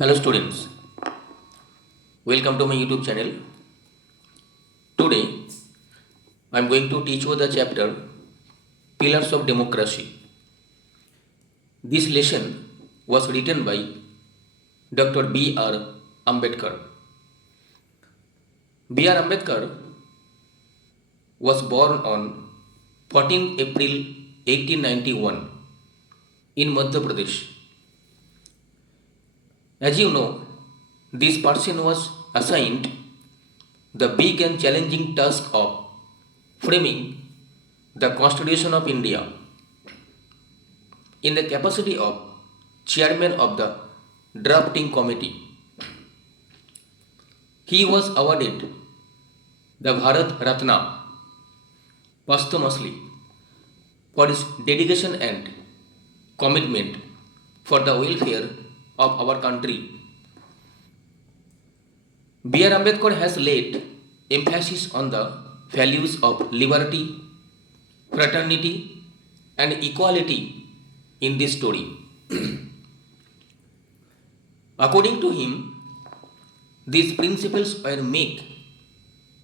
Hello students, welcome to my YouTube channel. Today I am going to teach you the chapter Pillars of Democracy. This lesson was written by Dr. B.R. Ambedkar. B.R. Ambedkar was born on 14 April 1891 in Madhya Pradesh. As you know, this person was assigned the big and challenging task of framing the Constitution of India in the capacity of chairman of the drafting committee. He was awarded the Bharat Ratna posthumously for his dedication and commitment for the welfare of our country. B.R. Ambedkar has laid emphasis on the values of liberty, fraternity, and equality in this story. According to him, these principles will make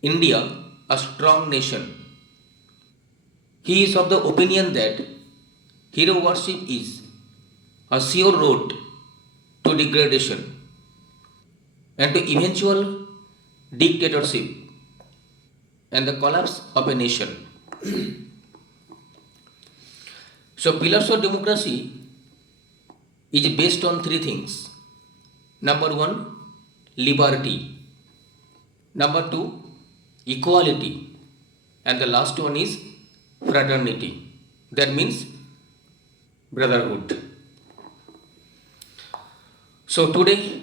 India a strong nation. He is of the opinion that hero worship is a sure road to degradation and to eventual dictatorship and the collapse of a nation. So, pillars of democracy is based on three things. Number one, liberty. Number two, equality. And the last one is fraternity. That means brotherhood. So today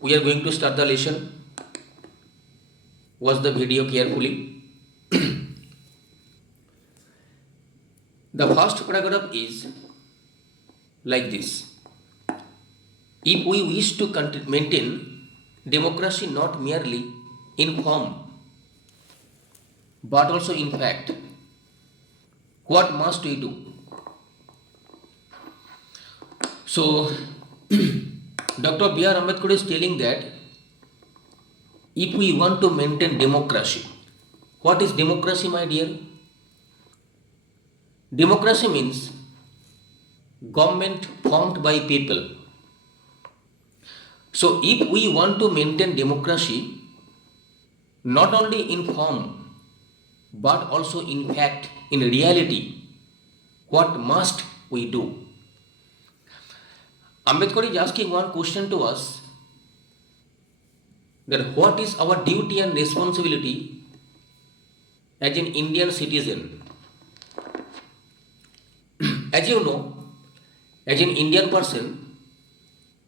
we are going to start the lesson. Watch the video carefully. The first paragraph is like this. If we wish to maintain democracy not merely in form but also in fact, what must we do? So, Dr. B.R. Ambedkar is telling that if we want to maintain democracy, what is democracy, my dear? Democracy means government formed by people. So, if we want to maintain democracy, not only in form but also in fact, in reality, what must we do? Ambedkar is asking one question to us, that what is our duty and responsibility as an Indian citizen? As you know, as an Indian person,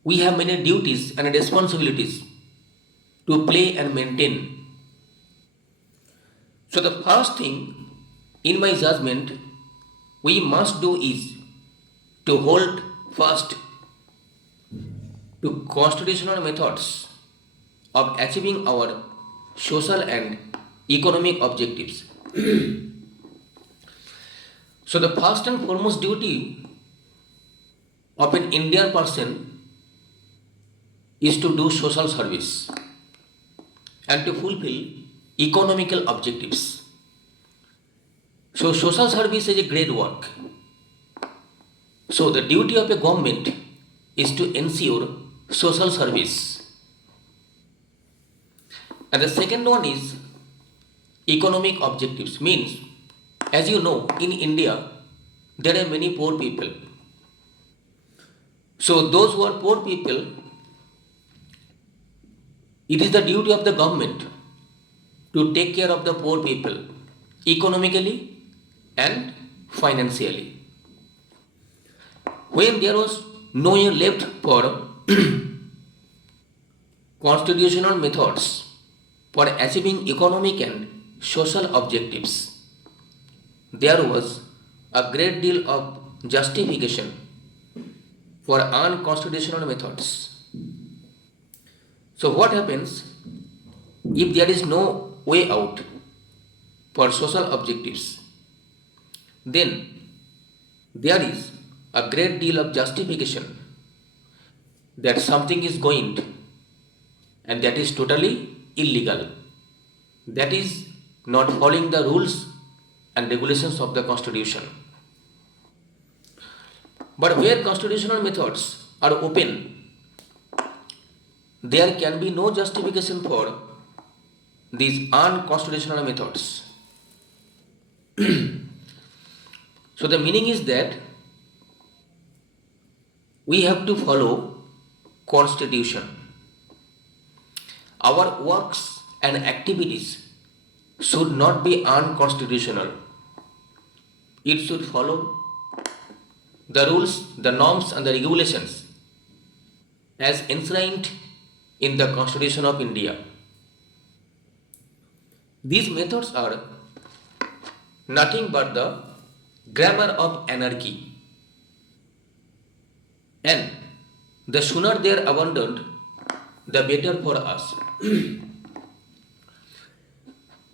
we have many duties and responsibilities to play and maintain. So the first thing, in my judgment, we must do is to hold fast to constitutional methods of achieving our social and economic objectives. So the first and foremost duty of an Indian person is to do social service and to fulfill economical objectives. So social service is a great work. So the duty of a government is to ensure social service. And the second one is economic objectives. Means, as you know, in India, there are many poor people. So those who are poor people, it is the duty of the government to take care of the poor people economically and financially. When there was no year left for constitutional methods for achieving economic and social objectives, there was a great deal of justification for unconstitutional methods. So what happens if there is no way out for social objectives? Then there is a great deal of justification that something is going and that is totally illegal. That is not following the rules and regulations of the constitution. But where constitutional methods are open, there can be no justification for these unconstitutional methods. So the meaning is that we have to follow constitution. Our works and activities should not be unconstitutional. It should follow the rules, the norms and the regulations as enshrined in the Constitution of India. These methods are nothing but the grammar of anarchy, and the sooner they are abandoned, the better for us.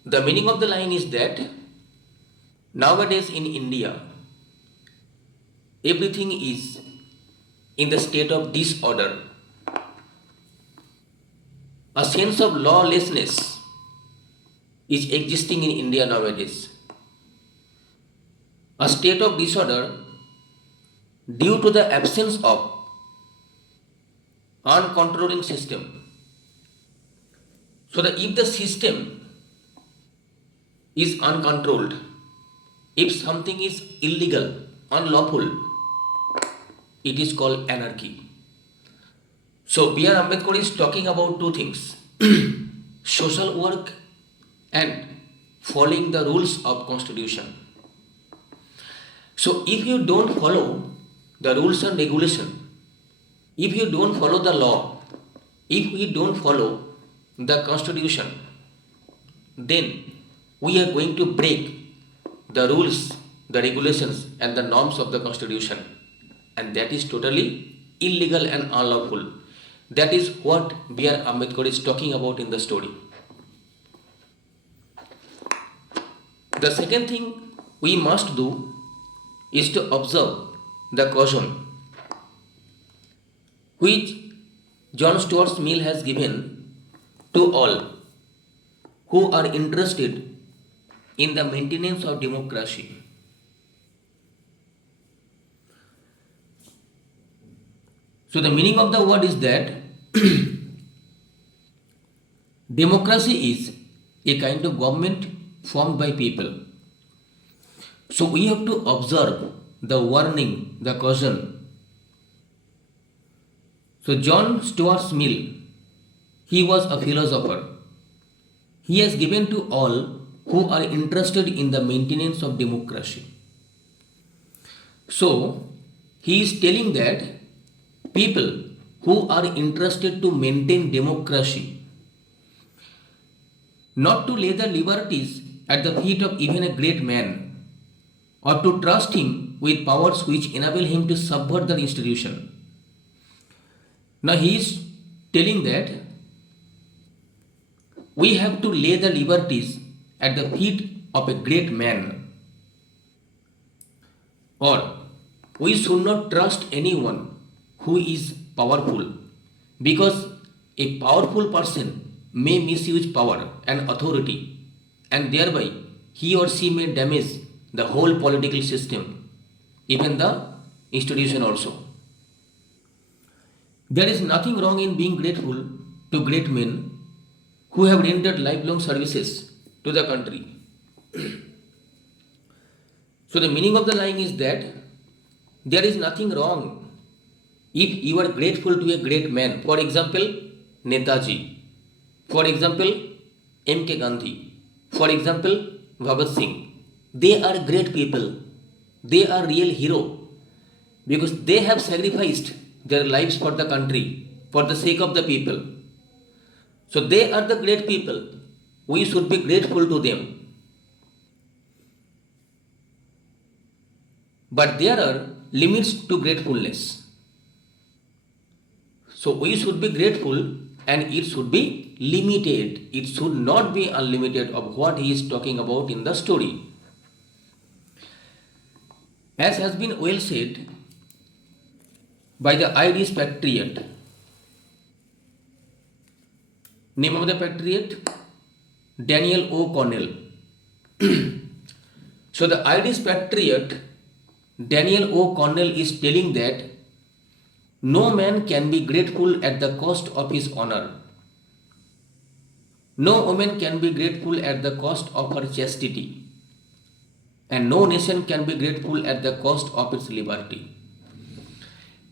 The meaning of the line is that nowadays in India, everything is in the state of disorder. A sense of lawlessness is existing in India nowadays. A state of disorder due to the absence of uncontrolling system. So that if the system is uncontrolled, if something is illegal, unlawful, it is called anarchy. So B.R. Ambedkar is talking about two things: social work and following the rules of constitution. So if you don't follow the rules and regulation, if you don't follow the law, if we don't follow the constitution, then we are going to break the rules, the regulations and the norms of the constitution, and that is totally illegal and unlawful. That is what B.R. Ambedkar is talking about in the story. The second thing we must do is to observe the caution which John Stuart Mill has given to all who are interested in the maintenance of democracy. So the meaning of the word is that democracy is a kind of government formed by people. So we have to observe the warning, the caution. So John Stuart Mill, he was a philosopher. He has given to all who are interested in the maintenance of democracy. So he is telling that people who are interested to maintain democracy, not to lay the liberties at the feet of even a great man, or to trust him with powers which enable him to subvert the institution. Now he is telling that we have to lay the liberties at the feet of a great man, or we should not trust anyone who is powerful, because a powerful person may misuse power and authority, and thereby he or she may damage the whole political system, even the institution also. There is nothing wrong in being grateful to great men who have rendered lifelong services to the country. So the meaning of the line is that there is nothing wrong if you are grateful to a great man. For example, Netaji. For example, M.K. Gandhi. For example, Bhagat Singh. They are great people. They are real hero because they have sacrificed their lives for the country, for the sake of the people. So they are the great people. We should be grateful to them. But there are limits to gratefulness. So we should be grateful, and it should be limited. It should not be unlimited of what he is talking about in the story. As has been well said by the Irish patriot Name of the patriot? Daniel O. Cornell. So the Irish patriot Daniel O. Cornell is telling that no man can be grateful at the cost of his honor. No woman can be grateful at the cost of her chastity. And no nation can be grateful at the cost of its liberty.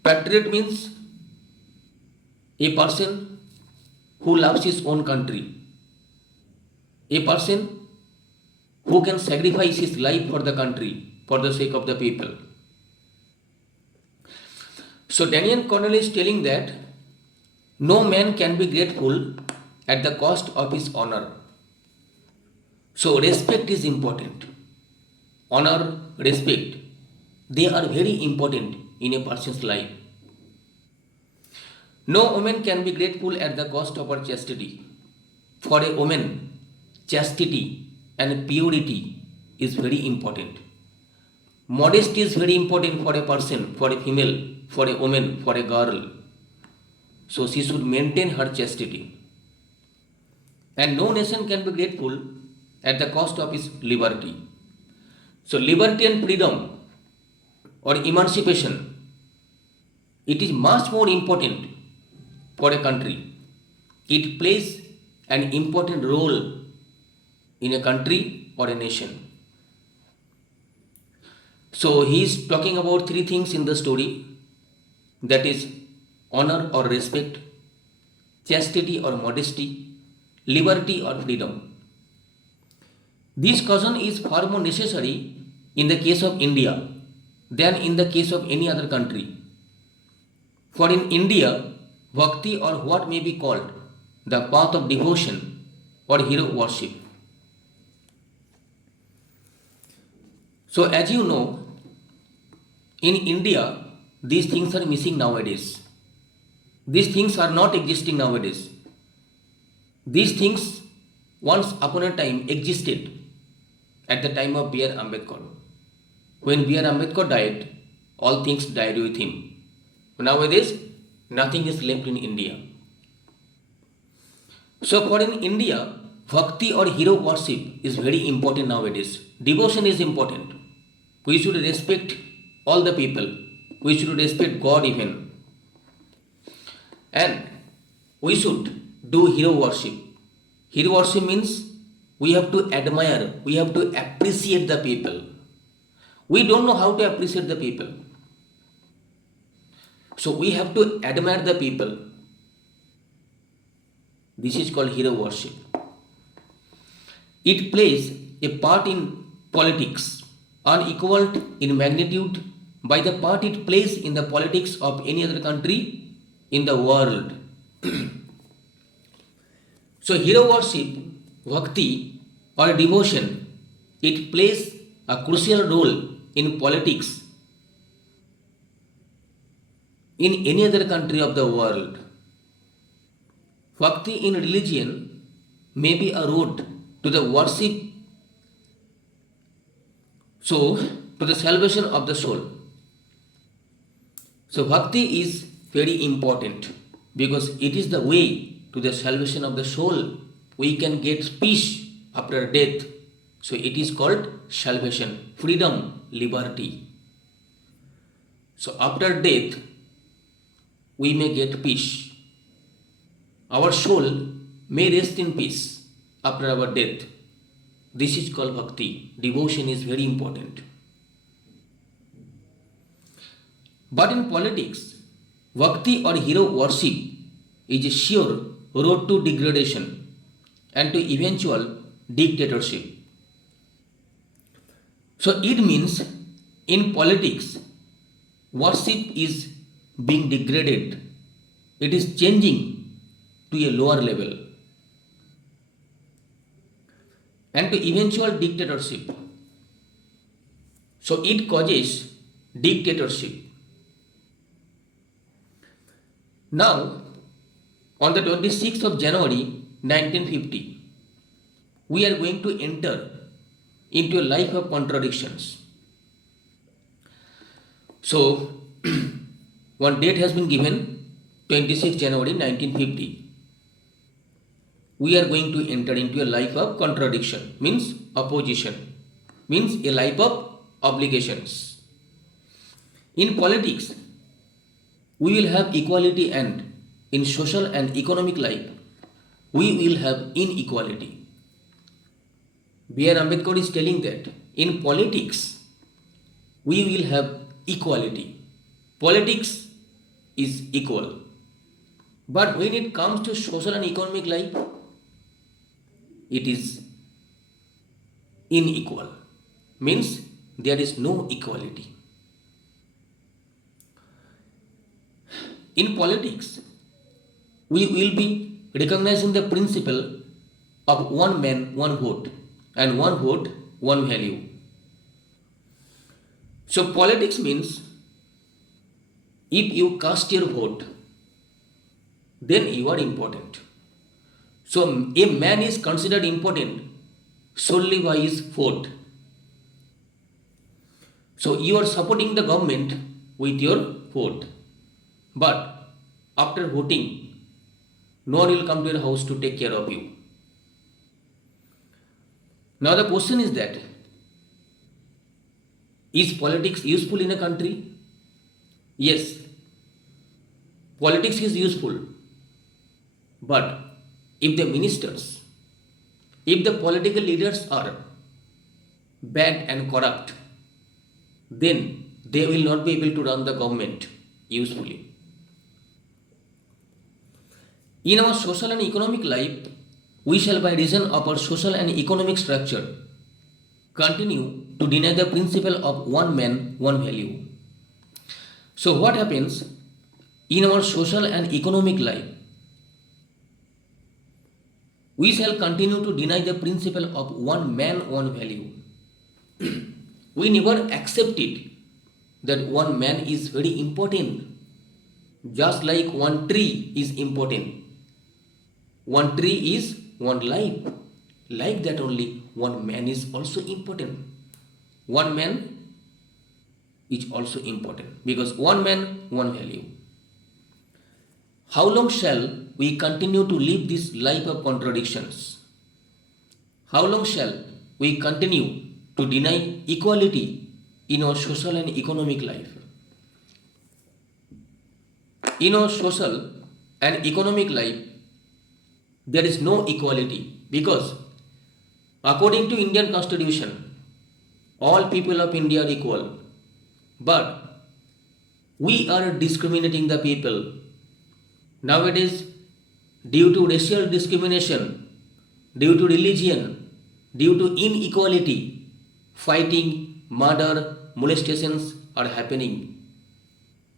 Patriot means a person who loves his own country, a person who can sacrifice his life for the country for the sake of the people. So Daniel Cornell is telling that no man can be grateful at the cost of his honor. So respect is important. Honor, respect, they are very important in a person's life. No woman can be grateful at the cost of her chastity. For a woman, chastity and purity is very important. Modesty is very important for a person, for a female, for a woman, for a girl. So she should maintain her chastity. And no nation can be grateful at the cost of its liberty. So liberty and freedom or emancipation, it is much more important for a country. It plays an important role in a country or a nation. So he is talking about three things in the story, that is honor or respect, chastity or modesty, liberty or freedom. This caution is far more necessary in the case of India than in the case of any other country. For in India, bhakti or what may be called the path of devotion or hero worship. So as you know, in India, these things are missing nowadays. These things are not existing nowadays. These things once upon a time existed at the time of B.R. Ambedkar. When B.R. Ambedkar died, all things died with him. Nowadays, nothing is left in India. So for in India, bhakti or hero worship is very important nowadays. Devotion is important. We should respect all the people. We should respect God even. And we should do hero worship. Hero worship means we have to admire, we have to appreciate the people. We don't know how to appreciate the people. So we have to admire the people. This is called hero worship. It plays a part in politics, unequaled in magnitude by the part it plays in the politics of any other country in the world. So hero worship, bhakti or devotion, it plays a crucial role in politics in any other country of the world. Bhakti in religion may be a road to the worship, so to the salvation of the soul. So bhakti is very important because it is the way to the salvation of the soul. We can get peace after death. So it is called salvation, freedom, liberty. So after death, we may get peace. Our soul may rest in peace after our death. This is called bhakti. Devotion is very important. But in politics, bhakti or hero worship is a sure road to degradation and to eventual dictatorship. So it means in politics, worship is being degraded. It is changing to a lower level and to eventual dictatorship. So it causes dictatorship. Now, on the 26th of January 1950, we are going to enter into a life of contradictions. So, one date has been given, 26 January 1950. we are going to enter into a life of contradiction, means opposition, means a life of obligations. In politics, we will have equality, and in social and economic life, we will have inequality. B.R. Ambedkar is telling that in politics, we will have equality. Politics is equal. But when it comes to social and economic life, it is unequal. Means there is no equality. In politics, we will be recognizing the principle of one man, one vote, and one vote, one value. So, politics means if you cast your vote, then you are important. So, a man is considered important solely by his vote. So, you are supporting the government with your vote. But after voting, no one will come to your house to take care of you. Now the question is that, is politics useful in a country? Yes, politics is useful. But if the ministers, if the political leaders are bad and corrupt, then they will not be able to run the government usefully. In our social and economic life, we shall, by reason of our social and economic structure, continue to deny the principle of one man, one value. So, what happens in our social and economic life? We shall continue to deny the principle of one man, one value. We never accepted that one man is very important, just like one tree is important. One tree is one life. Like that only, one man is also important. One man is also important because one man, one value. How long shall we continue to live this life of contradictions? How long shall we continue to deny equality in our social and economic life? In our social and economic life, there is no equality because according to Indian Constitution, all people of India are equal. But we are discriminating the people. Nowadays, due to racial discrimination, due to religion, due to inequality, fighting, murder, molestations are happening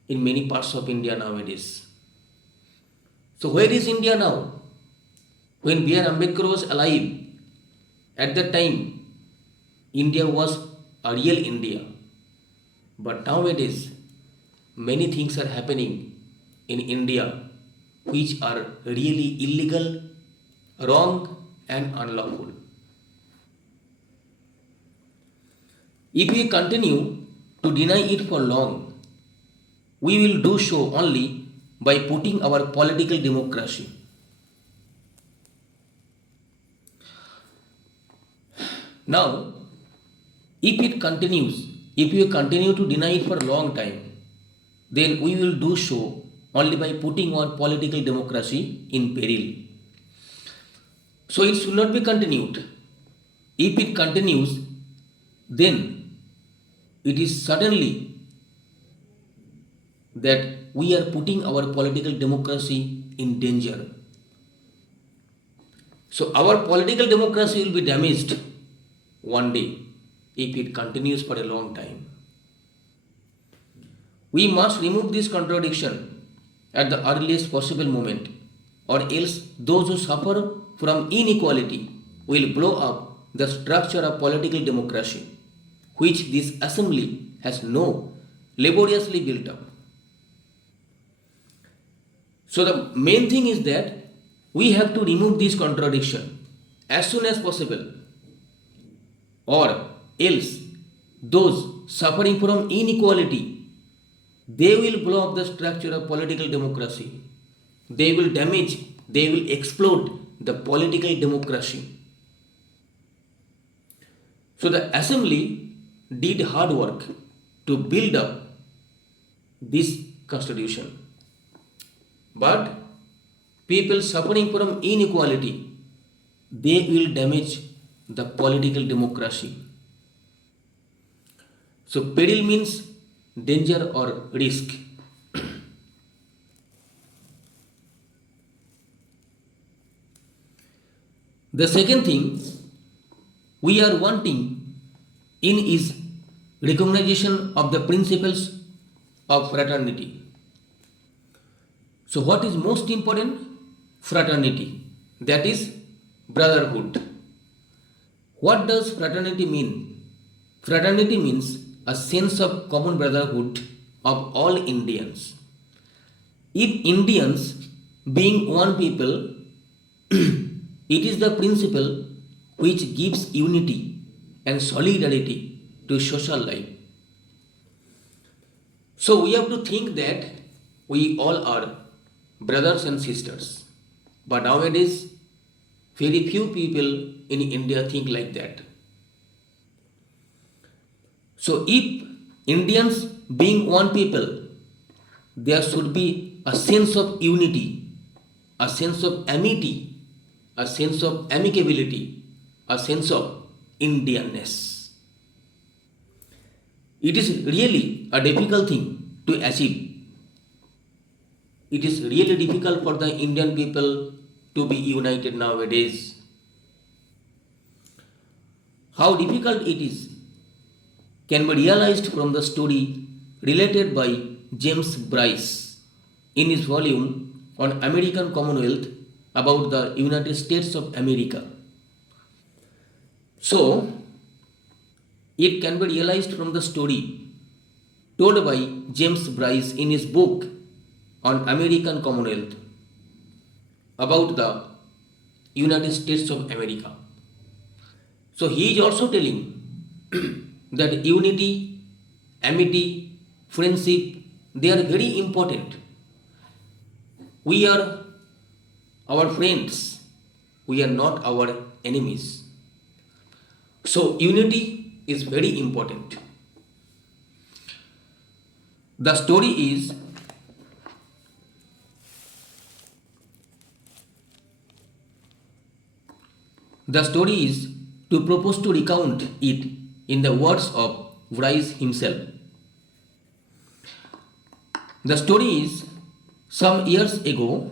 in many parts of India nowadays. So where is India now? When B.R. Ambedkar was alive, at that time, India was a real India. But nowadays, many things are happening in India which are really illegal, wrong, and unlawful. If we continue to deny it for long, we will do so only by putting our political democracy. Now, if we continue to deny it for a long time, then we will do so only by putting our political democracy in peril. So it should not be continued. If it continues, then it is suddenly that we are putting our political democracy in danger. So our political democracy will be damaged one day if it continues for a long time. We must remove this contradiction at the earliest possible moment, or else those who suffer from inequality will blow up the structure of political democracy, which this assembly has no laboriously built up. So the main thing is that we have to remove this contradiction as soon as possible, or else those suffering from inequality, they will blow up the structure of political democracy. They will damage, they will explode the political democracy. So the assembly did hard work to build up this constitution. But people suffering from inequality, they will damage the political democracy. So peril means danger or risk. The second thing we are wanting in is recognition of the principles of fraternity. So what is most important? Fraternity, that is brotherhood. What does fraternity mean? Fraternity means a sense of common brotherhood of all Indians. If Indians being one people, it is the principle which gives unity and solidarity to social life. So we have to think that we all are brothers and sisters. But nowadays, very few people in India think like that. So if Indians being one people, there should be a sense of unity, a sense of amity, a sense of amicability, a sense of Indianness. It is really a difficult thing to achieve. It is really difficult for the Indian people to be united nowadays. How difficult it is can be realized from the story related by James Bryce in his volume on American Commonwealth about the United States of America. So, it can be realized from the story told by James Bryce in his book on American Commonwealth about the United States of America. So he is also telling that unity, amity, friendship, they are very important. We are our friends, we are not our enemies. So unity is very important. The story is to propose to recount it in the words of Bryce himself. The story is some years ago,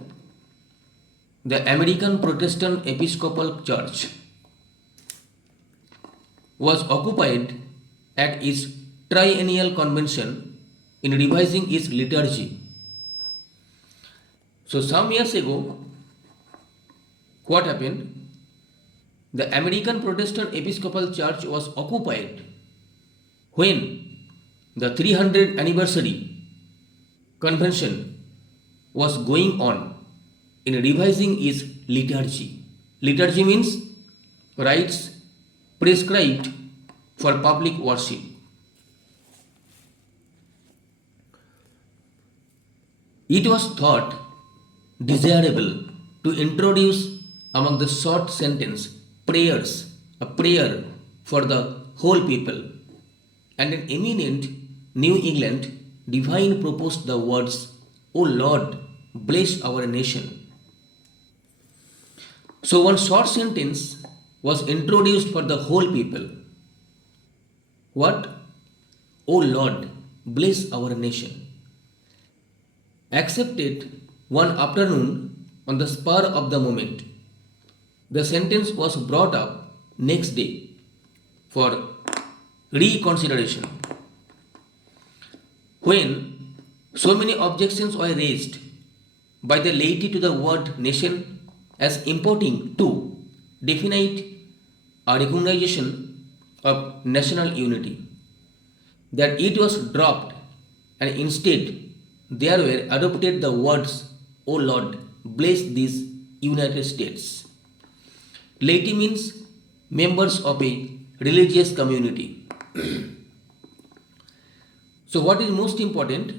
the American Protestant Episcopal Church was occupied at its triennial convention in revising its liturgy. So some years ago, what happened? The American Protestant Episcopal Church was occupied when the 300th anniversary convention was going on in revising its liturgy. Liturgy means rites prescribed for public worship. It was thought desirable to introduce among the short sentence prayers, a prayer for the whole people, and an eminent New England divine proposed the words, "O Lord, bless our nation." So one short sentence was introduced for the whole people. What? "O Lord, bless our nation." Accepted one afternoon on the spur of the moment. The sentence was brought up next day for reconsideration. When so many objections were raised by the laity to the word nation as importing to definite a recognition of national unity, that it was dropped and instead there were adopted the words, "O Lord, bless these United States." Laity means members of a religious community. So what is most important?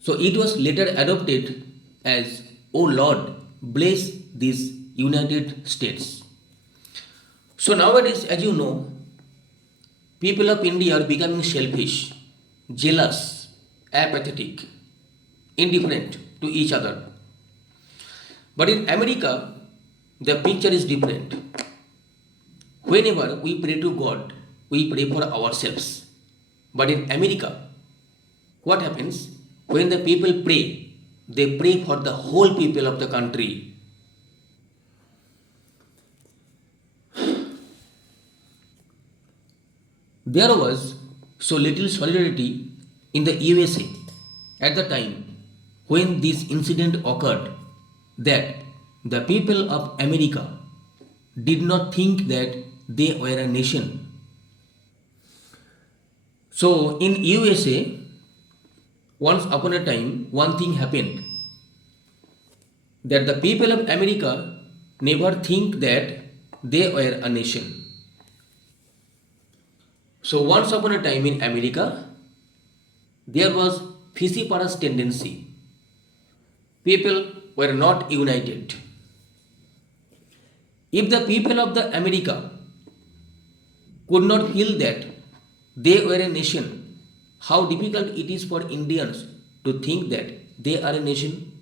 So it was later adopted as, "O Lord, bless these United States. So nowadays, as you know, people of India are becoming selfish, jealous, apathetic, indifferent to each other. But in America, the picture is different. Whenever we pray to God, we pray for ourselves. But in America, what happens? When the people pray, they pray for the whole people of the country. There was so little solidarity in the USA at the time when this incident occurred that the people of America did not think that they were a nation. So in USA, once upon a time, one thing happened that the people of America never think that they were a nation. So once upon a time in America, there was Fissiparous tendency. People were not united. If the people of the America could not feel that they were a nation, how difficult it is for Indians to think that they are a nation.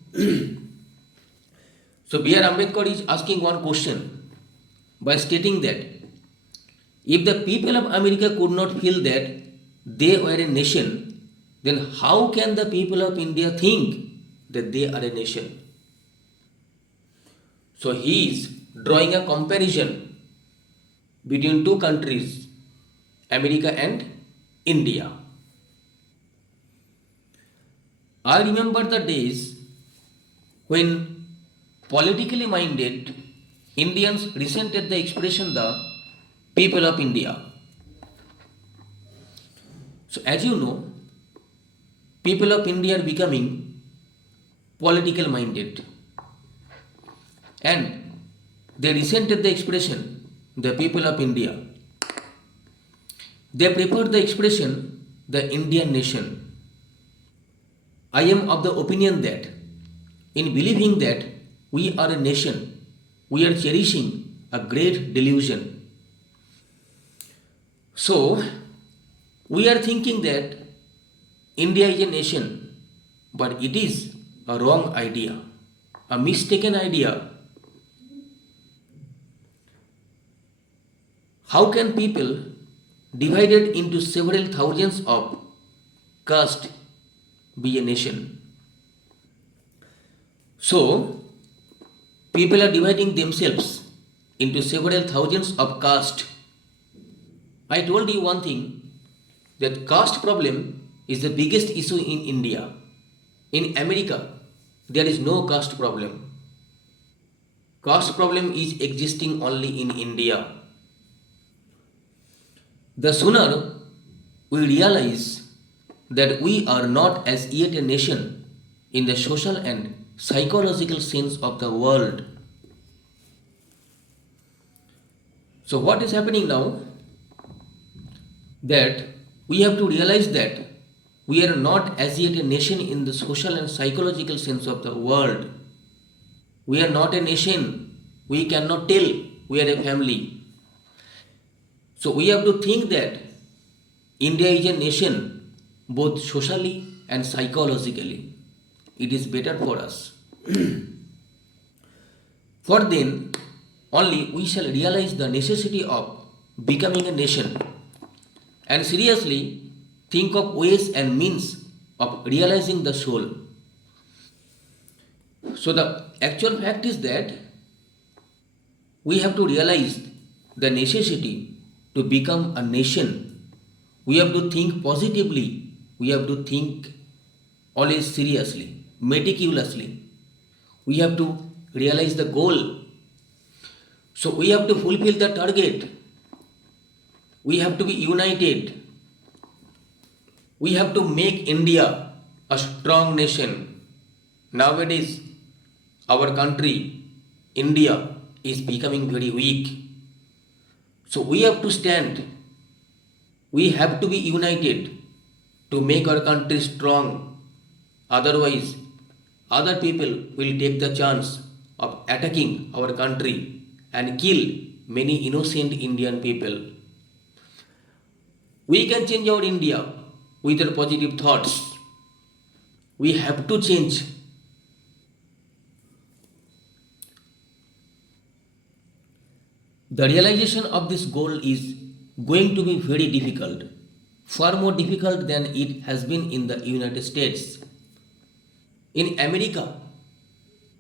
So B.R. Ambedkar is asking one question by stating that if the people of America could not feel that they were a nation, then how can the people of India think that they are a nation? So he is drawing a comparison between two countries, America and India. I remember the days when politically minded Indians resented the expression the people of India. So as you know, people of India are becoming political minded and they resented the expression the people of India. They preferred the expression the Indian nation. I am of the opinion that in believing that we are a nation, we are cherishing a great delusion. So, we are thinking that India is a nation, but it is a wrong idea, a mistaken idea. How can people divided into several thousands of castes be a nation? So, people are dividing themselves into several thousands of castes. I told you one thing that caste problem is the biggest issue in India. In America, there is no caste problem. Caste problem is existing only in India. The sooner we realize that we are not as yet a nation in the social and psychological sense of the world. So what is happening now? That we have to realize that we are not as yet a nation in the social and psychological sense of the world. We are not a nation. We cannot tell we are a family. So we have to think that India is a nation both socially and psychologically. It is better for us. For then only we shall realize the necessity of becoming a nation and seriously think of ways and means of realizing the soul. So the actual fact is that we have to realize the necessity to become a nation. We have to think positively. We have to think always seriously, meticulously. We have to realize the goal. So we have to fulfill the target. We have to be united. We have to make India a strong nation. Nowadays, our country, India, is becoming very weak. So we have to stand. We have to be united to make our country strong. Otherwise, other people will take the chance of attacking our country and kill many innocent Indian people. We can change our India with our positive thoughts. We have to change. The realization of this goal is going to be very difficult, far more difficult than it has been in the United States. In America,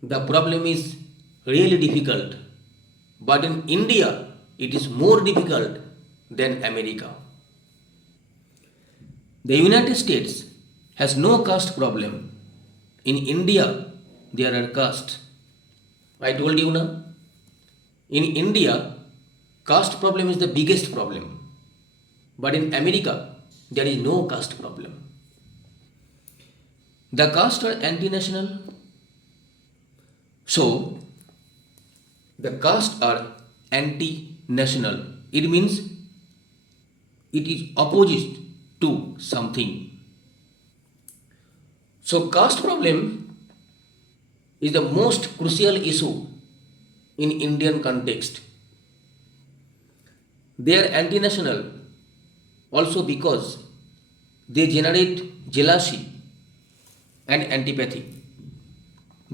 the problem is really difficult, but in India, it is more difficult than America. The United States has no caste problem. In India, there are castes. I told you now. In India, caste problem is the biggest problem. But in America, there is no caste problem. The castes are anti-national. So, the castes are anti-national. It means it is opposite to something. So, caste problem is the most crucial issue in Indian context. They are anti-national also because they generate jealousy and antipathy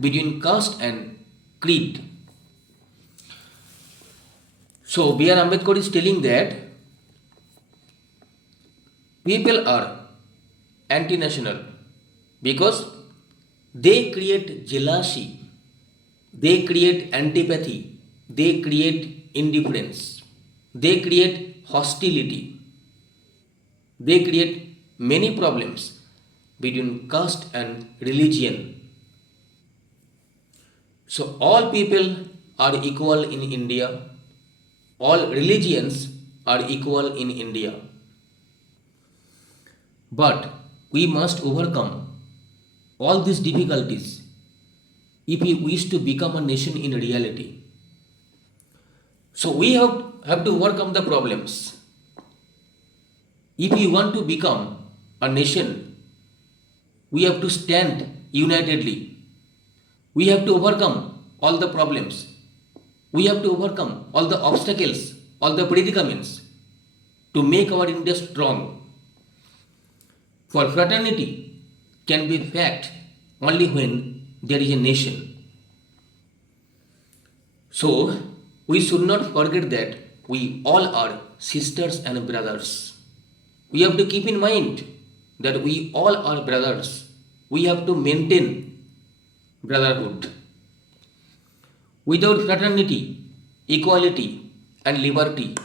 between caste and creed. So B.R. Ambedkar is telling that people are anti-national because they create jealousy, they create antipathy, they create indifference, they create hostility, they create many problems between caste and religion. So all people are equal in India, all religions are equal in India. But we must overcome all these difficulties if we wish to become a nation in reality. So we have to overcome the problems. If we want to become a nation, we have to stand unitedly. We have to overcome all the problems. We have to overcome all the obstacles, all the predicaments to make our India strong. For fraternity can be fact only when there is a nation. So, we should not forget that we all are sisters and brothers. We have to keep in mind that we all are brothers. We have to maintain brotherhood. Without fraternity, equality, and liberty,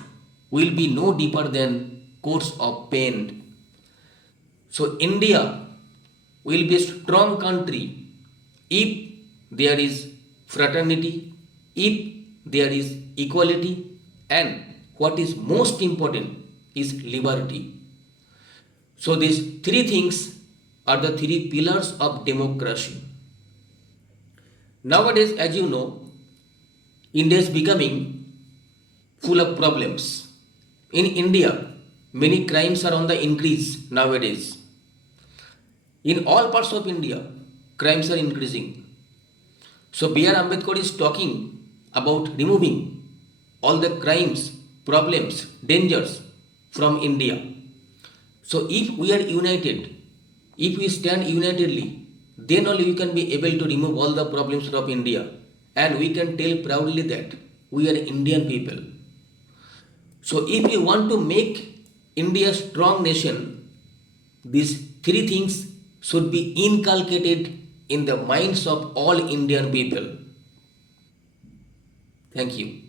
we will be no deeper than course of pain. So India will be a strong country if there is fraternity, if there is equality, and what is most important is liberty. So these three things are the three pillars of democracy. Nowadays, as you know, India is becoming full of problems. In India, many crimes are on the increase nowadays. In all parts of India, crimes are increasing. So B.R. Ambedkar is talking about removing all the crimes, problems, dangers from India. So if we are united, if we stand unitedly, then only we can be able to remove all the problems of India, and we can tell proudly that we are Indian people. So if we want to make India a strong nation, these three things should be inculcated in the minds of all Indian people. Thank you.